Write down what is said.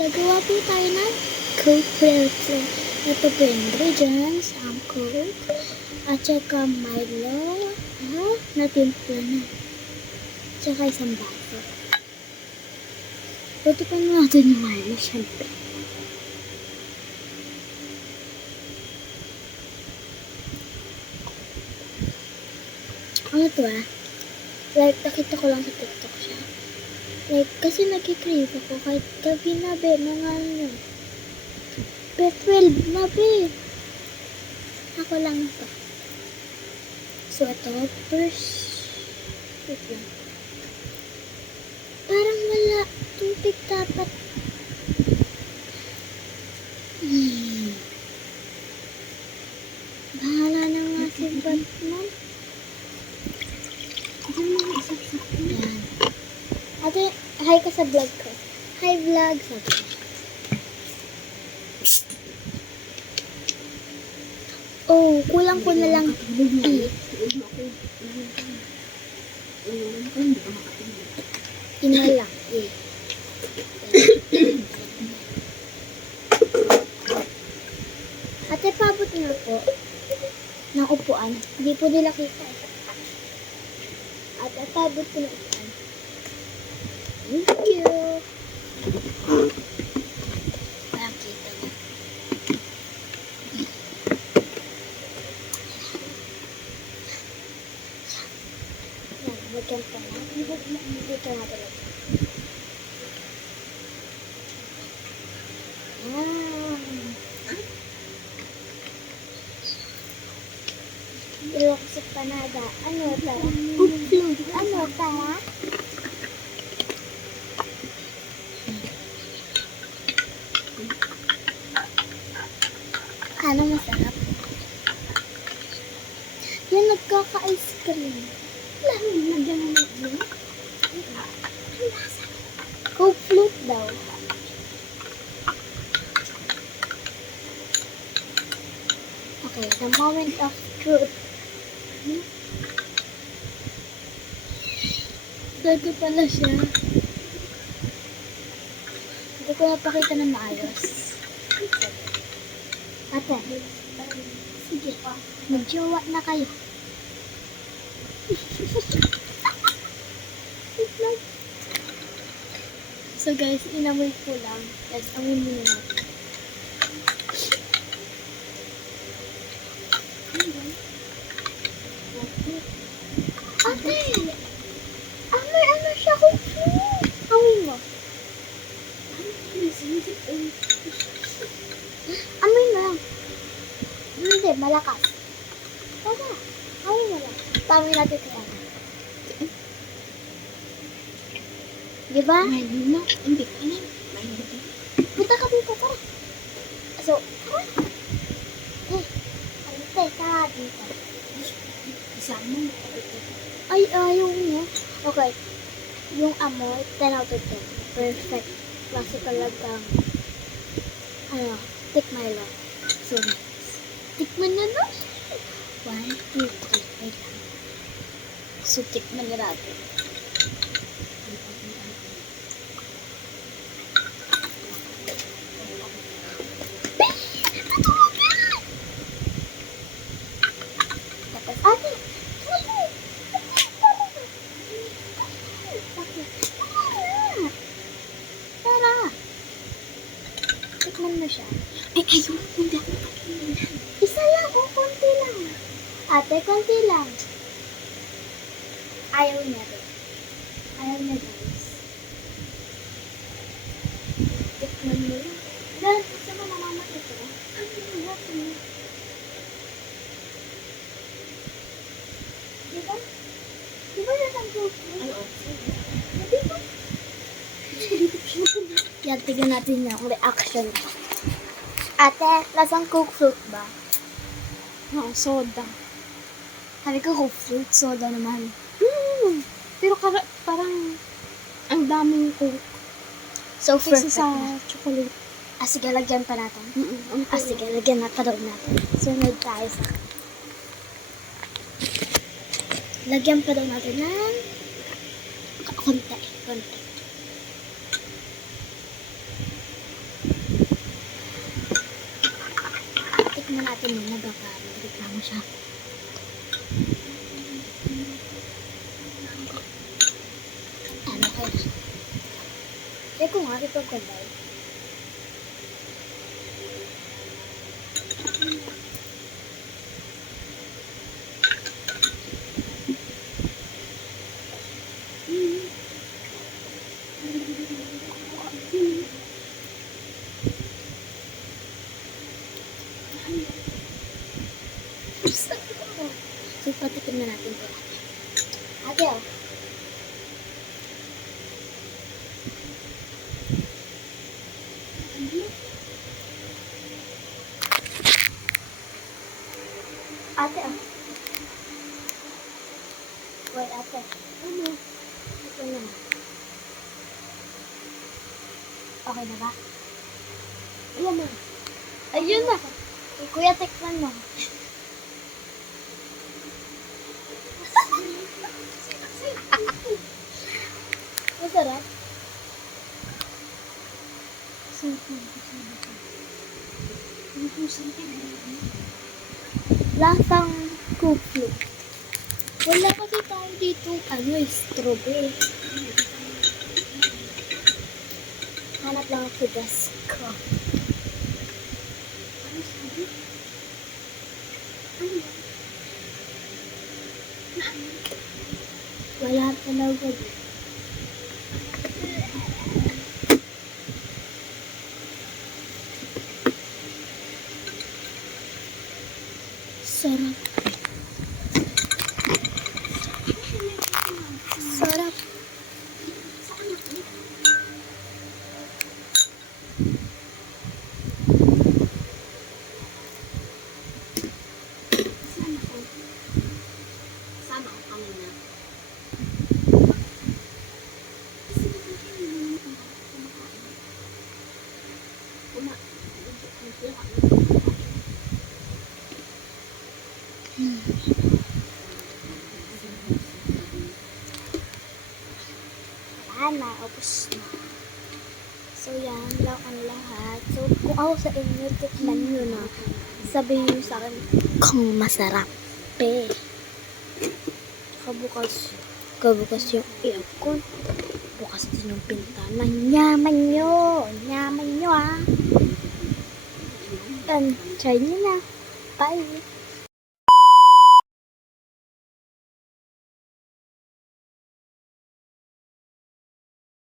Gagawa po tayo ng Coke Pretzel. Ito po yung ingredients, ang Coke, at saka Milo, natimpla na. Tsaka isang baso. Tutupan natin yung Milo, syempre. Ano to Like, nakita ko lang sa TikTok siya. Like, kasi nagkikrave ako kahit gabi na be, mga ano. B12 na be. Ako lang ito. So, ito, first, wait lang. Parang wala, tubig dapat. Bahala na nga si Batman. Yan. Ate, hi ka sa vlog ko. Hi vlog, sabi ko. Oh, kulang ko na lang Ina lang. Ate, pabot na po ng upuan. Hindi po nila kita. Ate, pabot ko ng upuan. Thank you. Parang kita na. Yan, magyan pa na. Dito na talaga. Ilo ko sa panada. Ano tara? Ano tara? Ano masarap? Yan, nagkaka-ice cream. Lalo, nagyan mo yun. Coke float daw. Okay, the moment of truth. Dito pala siya. Hindi ko napakita na maayos. Ate, sige, mag-jowa na kayo. So guys, inamoy ko lang. Let's amoy muna natin. Ate! Amoy ano siya kung amoy mo? Amoy mo lang. Hindi, malakas. Tara, amoy mo lang. Tamoy natin kaya. Diba? Mayroon na. Hindi ka na. Mayroon na. Punta ka dito, tara. So, ante, tara dito. Isama mo. Ay, ayaw niya. Okay. Yung amoy, 10 out of 10. Perfect. Klase talagang, take my love. So, nice. Tikman na na. 1, 2, 3. Wait lang. So, tikman na natin. Tapos, ate! Tara! Tikman mo siya. Ay, ayaw. Hindi ako makakinig. Isa lang, konti lang. Ate, konti lang. Ayaw niya rin. Ayaw niya, guys. Tikman mo lang. Dahil, isa mo mamamat ito. Ano yung natin mo? Diba? Diba nasang gusto? Ay, okay. Diba? Yan, tignan natin yung reaction. Ate, lasang Coke fruit ba? Oo, soda. Sabi ko Coke fruit, soda naman. Pero parang ang daming coke. So, Kaysa perfect sa na. chocolate. Sige, lagyan pa natin. Ang Sige, lagyan na pa daw natin. Sunod tayo sa... Lagyan pa daw natin ng... konti. muna baka magreklamo siya. Ano kaya? Kaya ko nga ipagkulay. So, patikin na natin ito. Ate, oh. Ate, oh. Wait, ate. Ano? Ito na. Okay na ba? Ayan na. Ayun na. Kuya, tikman mo. Masarap. Lasang kuplo. Wala kasi tayo dito, strawberry. Hanap lang ako sa desk ko. Wala talaga. Sarap. Sarap. Sama ko kanina. Wala na, ubos na. So, yan lang ang lahat. So, kung ako sa inyo, tikman nyo na. Sabihin nyo sa akin kung masarap. Kabukas yung aircon. Bukas din yung pintana. Nyaman nyo ah. And, try nyo na. Bye.